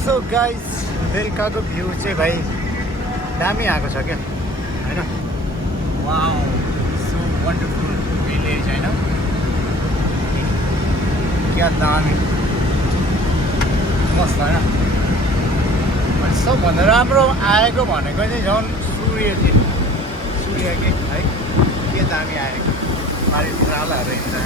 So guys बेलुकाको view चाहिँ भाइ दामी आएको छ क्या होइन। वाउ सो वन्डरफुल भिलेज होइन, क्या दामी मस्त होइन। अनि सबभन्दा राम्रो आएको भनेको चाहिँ झन् सूर्य के है, के दामी आएको पारितिर आलाहरू हिँड्छ।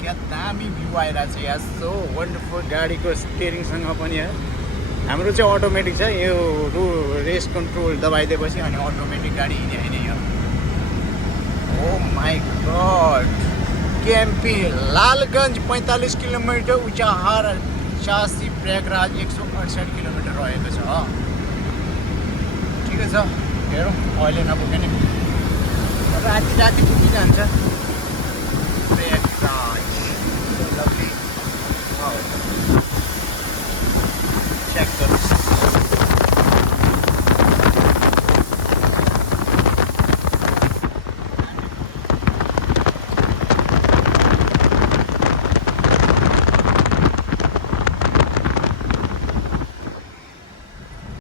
क्या दामी भ्यू आइरहेको छ यहाँ। सो वन्डरफुल गाडीको स्टेरिङसँग पनि हाम्रो चाहिँ अटोमेटिक छ, यो रेस कन्ट्रोल दबाइदिएपछि अनि अटोमेटिक गाडी हिँड्यो होइन यो। Oh my god, KMP Lalganj 45 kilometre, Unchahar 86, Prayagraj 168 kilometre रहेको छ। ठिकै छ, हेरौँ अहिले नपुग्यो नि, राति पुगिजान्छ प्रयागराज। lovely. Wow.